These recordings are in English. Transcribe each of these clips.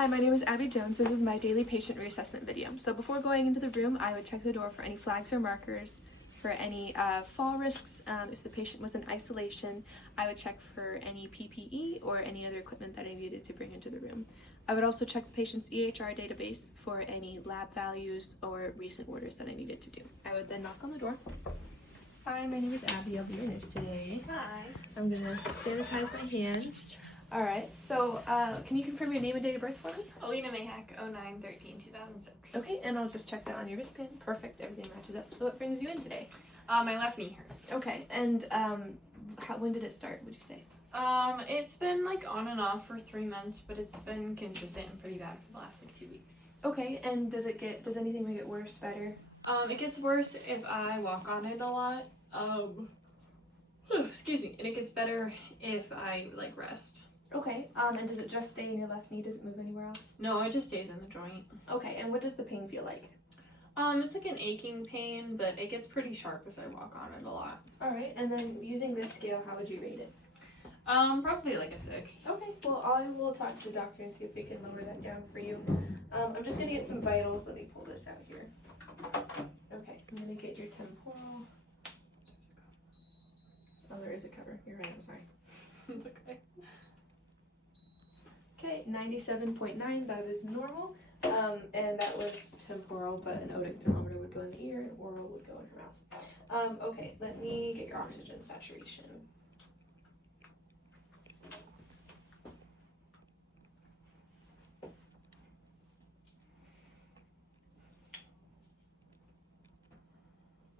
Hi, my name is Abby Jones. This is my daily patient reassessment video. So before going into the room, I would check the door for any flags or markers, for any fall risks. If the patient was in isolation, I would check for any PPE or any other equipment that I needed to bring into the room. I would also check the patient's EHR database for any lab values or recent orders that I needed to do. I would then knock on the door. Hi, my name is Abby. I'll be your nurse today. Hi. I'm gonna sanitize my hands. All right, so can you confirm your name and date of birth for me? Alina Mayhack, 09/13/2006. Okay, and I'll just check that on your wristband. Perfect, everything matches up. So what brings you in today? My left knee hurts. Okay, and when did it start, would you say? It's been like on and off for 3 months, but it's been consistent and pretty bad for the last like 2 weeks. Okay, and does anything make it worse, better? It gets worse if I walk on it a lot. Excuse me, and it gets better if I like rest. Okay, and does it just stay in your left knee? Does it move anywhere else? No, it just stays in the joint. Okay, and what does the pain feel like? It's like an aching pain, but it gets pretty sharp if I walk on it a lot. All right, and then using this scale, how would you rate it? Probably like a 6. Okay, well, I will talk to the doctor and see if we can lower that down for you. I'm just gonna get some vitals. Let me pull this out here. Okay, I'm gonna get your temporal. Oh, there is a cover. You're right, I'm sorry. It's okay. Okay, 97.9, that is normal. And that was temporal, but an odic thermometer would go in the ear and oral would go in her mouth. Okay, let me get your oxygen saturation.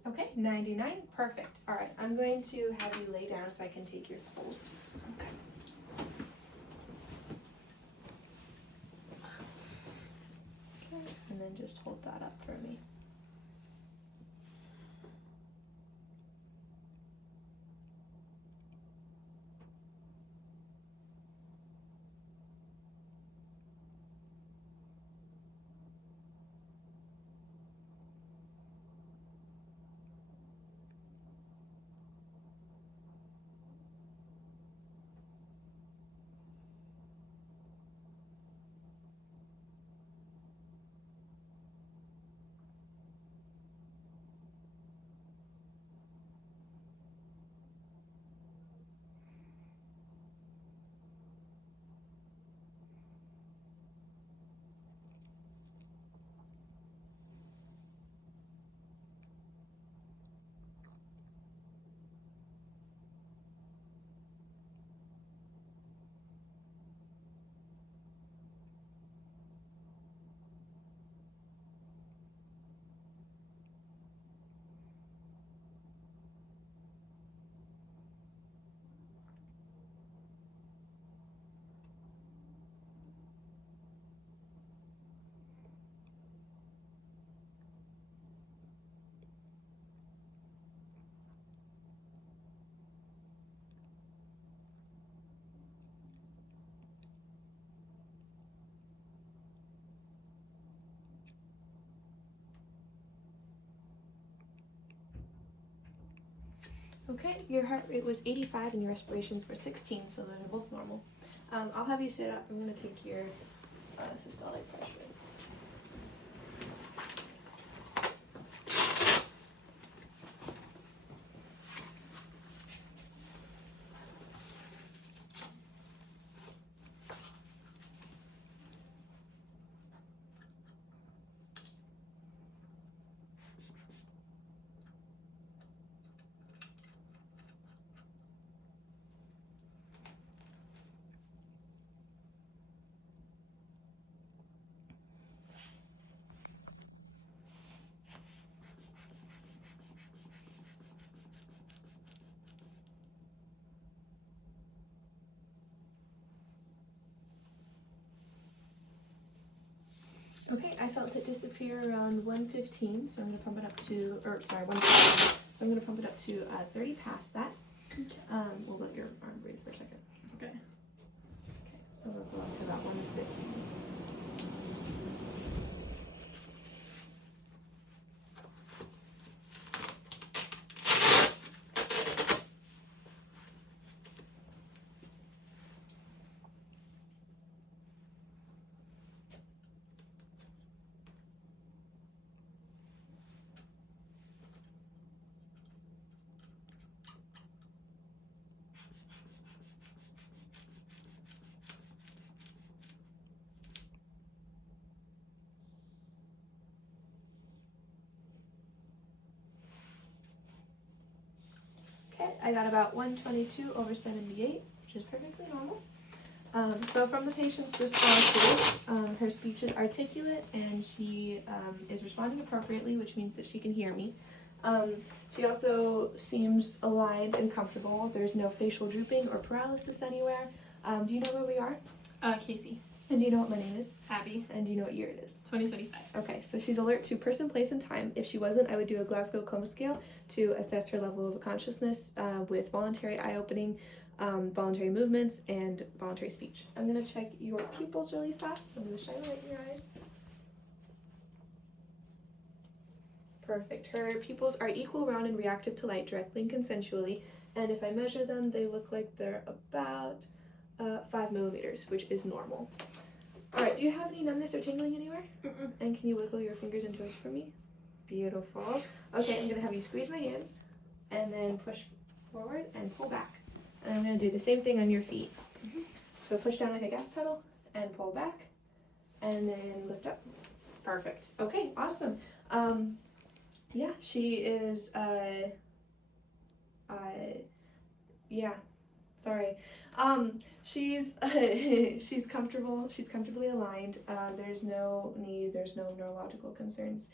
Okay, 99, perfect. All right, I'm going to have you lay down so I can take your pulse. Okay. Okay, and then just hold that up for me. Okay, your heart rate was 85 and your respirations were 16, so they're both normal. I'll have you sit up. I'm going to take your systolic pressure. Okay, I felt it disappear around 115, so I'm going to pump it up to, 115, so I'm going to pump it up to 30 past that. We'll let your arm breathe for a second. Okay. Okay, so we'll go up to about 115. I got about 122/78, which is perfectly normal. So from the patient's responses, her speech is articulate and she is responding appropriately, which means that she can hear me. She also seems aligned and comfortable. There's no facial drooping or paralysis anywhere. Do you know where we are? Casey. And do you know what my name is? Abby. And do you know what year it is? 2025. Okay, so she's alert to person, place, and time. If she wasn't, I would do a Glasgow Coma scale to assess her level of consciousness with voluntary eye-opening, voluntary movements, and voluntary speech. I'm going to check your pupils really fast. So I'm going to shine a light in your eyes. Perfect. Her pupils are equal, round, and reactive to light directly and consensually. And if I measure them, they look like they're about 5 millimeters, which is normal. All right, do you have any numbness or tingling anywhere? Mm-mm. And can you wiggle your fingers and toes for me? Beautiful. Okay, I'm gonna have you squeeze my hands and then push forward and pull back. And I'm gonna do the same thing on your feet. So push down like a gas pedal and pull back and then lift up. Perfect. Okay, awesome. Yeah, she is, yeah, sorry. She's comfortable, she's comfortably aligned. There's no neurological concerns.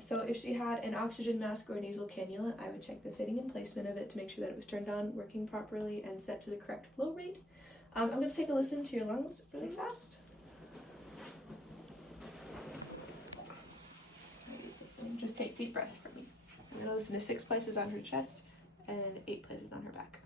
So if she had an oxygen mask or a nasal cannula, I would check the fitting and placement of it to make sure that it was turned on, working properly, and set to the correct flow rate. I'm going to take a listen to your lungs really fast. Just take deep breaths for me. I'm going to listen to 6 places on her chest and 8 places on her back.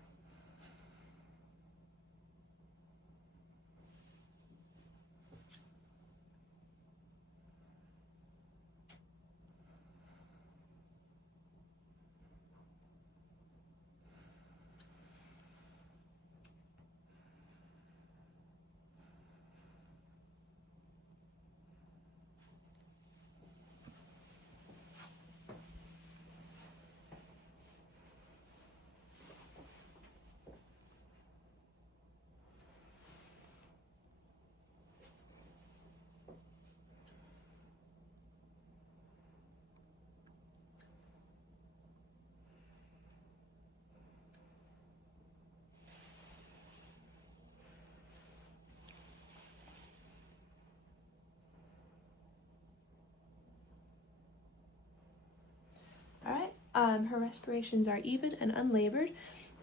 Her respirations are even and unlabored.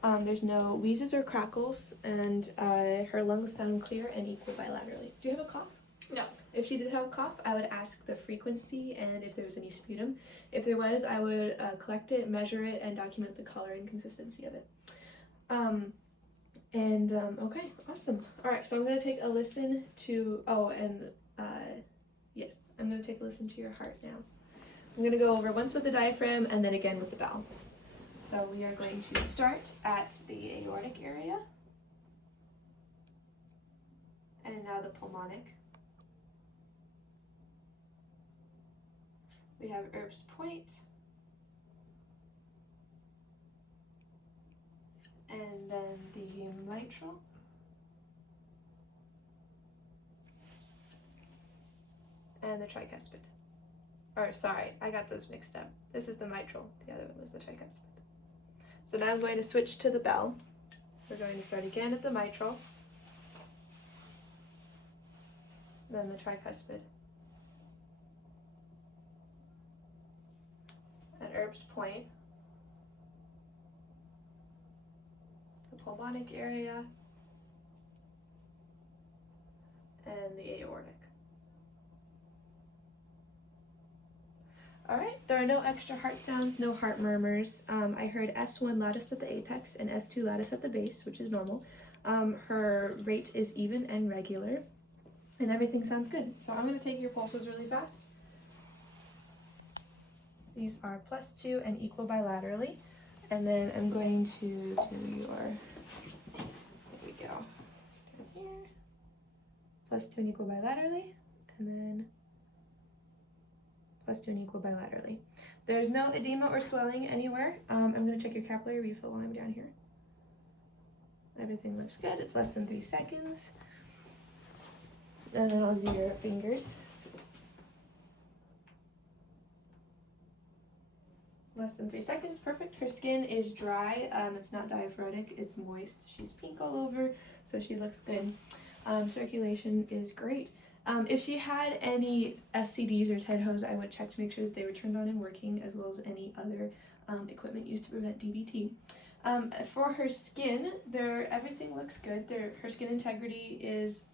There's no wheezes or crackles, and her lungs sound clear and equal bilaterally. Do you have a cough? No. If she did have a cough, I would ask the frequency and if there was any sputum. If there was, I would collect it, measure it, and document the color and consistency of it. Okay, awesome. All right, so I'm going to take a listen to, yes, I'm going to take a listen to your heart now. I'm going to go over once with the diaphragm and then again with the bell. So we are going to start at the aortic area. And now the pulmonic. We have Erb's point. And then the mitral. And the tricuspid. Or sorry, I got those mixed up. This is the mitral, the other one was the tricuspid. So now I'm going to switch to the bell. We're going to start again at the mitral. Then the tricuspid. At Erb's point. The pulmonic area. And the aortic. All right, there are no extra heart sounds, no heart murmurs. I heard S1 loudest at the apex and S2 loudest at the base, which is normal. Her rate is even and regular, and everything sounds good. So I'm going to take your pulses really fast. These are +2 and equal bilaterally. And then I'm going to do your, there we go, down here. +2 and equal bilaterally, and then +2 and equal bilaterally. There's no edema or swelling anywhere. I'm going to check your capillary refill while I'm down here. Everything looks good. It's less than 3 seconds. And then I'll do your fingers. Less than 3 seconds, perfect. Her skin is dry, it's not diaphoretic, it's moist. She's pink all over, so she looks good. Circulation is great. If she had any SCDs or TED hose, I would check to make sure that they were turned on and working, as well as any other equipment used to prevent DVT. For her skin, everything looks good. Her skin integrity is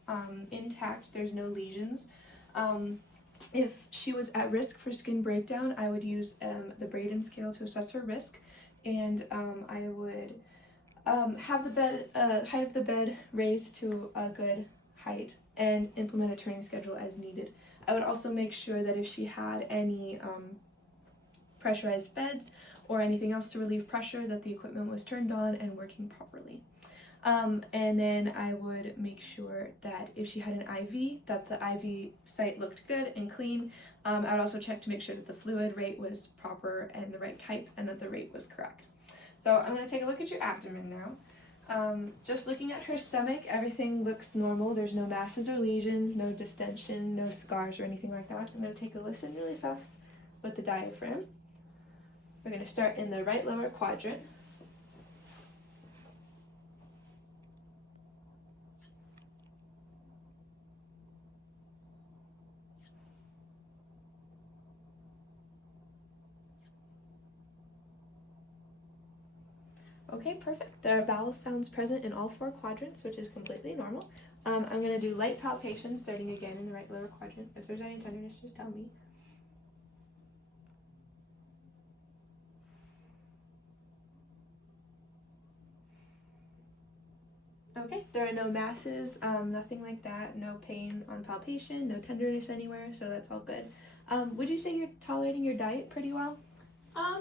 intact. There's no lesions. If she was at risk for skin breakdown, I would use the Braden scale to assess her risk, and I would have the height of the bed raised to a good height and implement a turning schedule as needed. I would also make sure that if she had any pressurized beds or anything else to relieve pressure, that the equipment was turned on and working properly. And then I would make sure that if she had an IV, that the IV site looked good and clean. I would also check to make sure that the fluid rate was proper and the right type and that the rate was correct. So I'm going to take a look at your abdomen now. Just looking at her stomach, everything looks normal. There's no masses or lesions, no distension, no scars or anything like that. I'm going to take a listen really fast with the diaphragm. We're going to start in the right lower quadrant. Okay, perfect. There are bowel sounds present in all 4 quadrants, which is completely normal. I'm going to do light palpation, starting again in the right lower quadrant. If there's any tenderness, just tell me. Okay, there are no masses, nothing like that, no pain on palpation, no tenderness anywhere, so that's all good. Would you say you're tolerating your diet pretty well?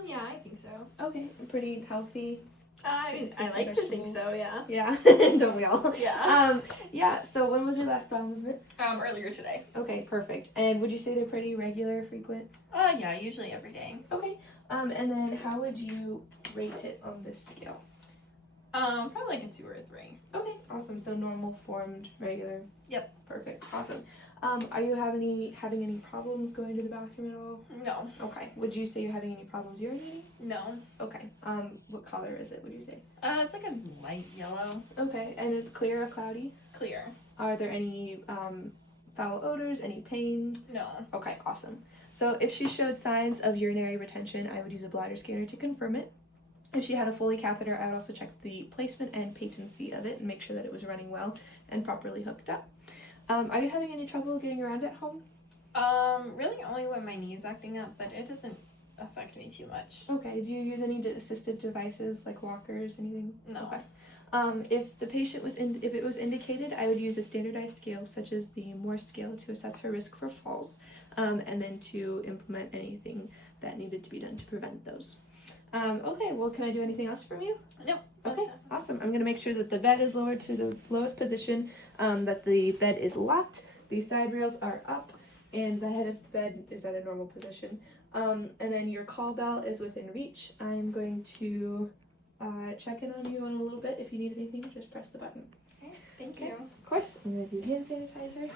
Yeah, I think so. Okay, pretty healthy. I like to think so, yeah. Yeah, don't we all? Yeah. Yeah, so when was your last bowel movement? Earlier today. Okay, perfect. And would you say they're pretty regular, frequent? Yeah, usually every day. Okay, and then how would you rate it on this scale? Probably like a 2 or a 3. Okay, awesome. So normal, formed, regular. Yep. Perfect, awesome. Are you having any problems going to the bathroom at all? No. Okay. Would you say you're having any problems urinating? No. Okay. What color is it, would you say? It's like a light yellow. Okay, and is clear or cloudy? Clear. Are there any foul odors, any pain? No. Okay, awesome. So if she showed signs of urinary retention, I would use a bladder scanner to confirm it. If she had a Foley catheter, I would also check the placement and patency of it and make sure that it was running well and properly hooked up. Are you having any trouble getting around at home? Really only when my knee's acting up, but it doesn't affect me too much. Okay, do you use any assistive devices like walkers, anything? No. Okay. If the patient if it was indicated, I would use a standardized scale such as the Morse scale to assess her risk for falls, and then to implement anything that needed to be done to prevent those. Okay, well, can I do anything else from you? No. Okay, awesome. I'm going to make sure that the bed is lowered to the lowest position, that the bed is locked, the side rails are up, and the head of the bed is at a normal position. And then your call bell is within reach. I'm going to check in on you in a little bit. If you need anything, just press the button. Okay, thank you. Of course, I'm going to do hand sanitizer.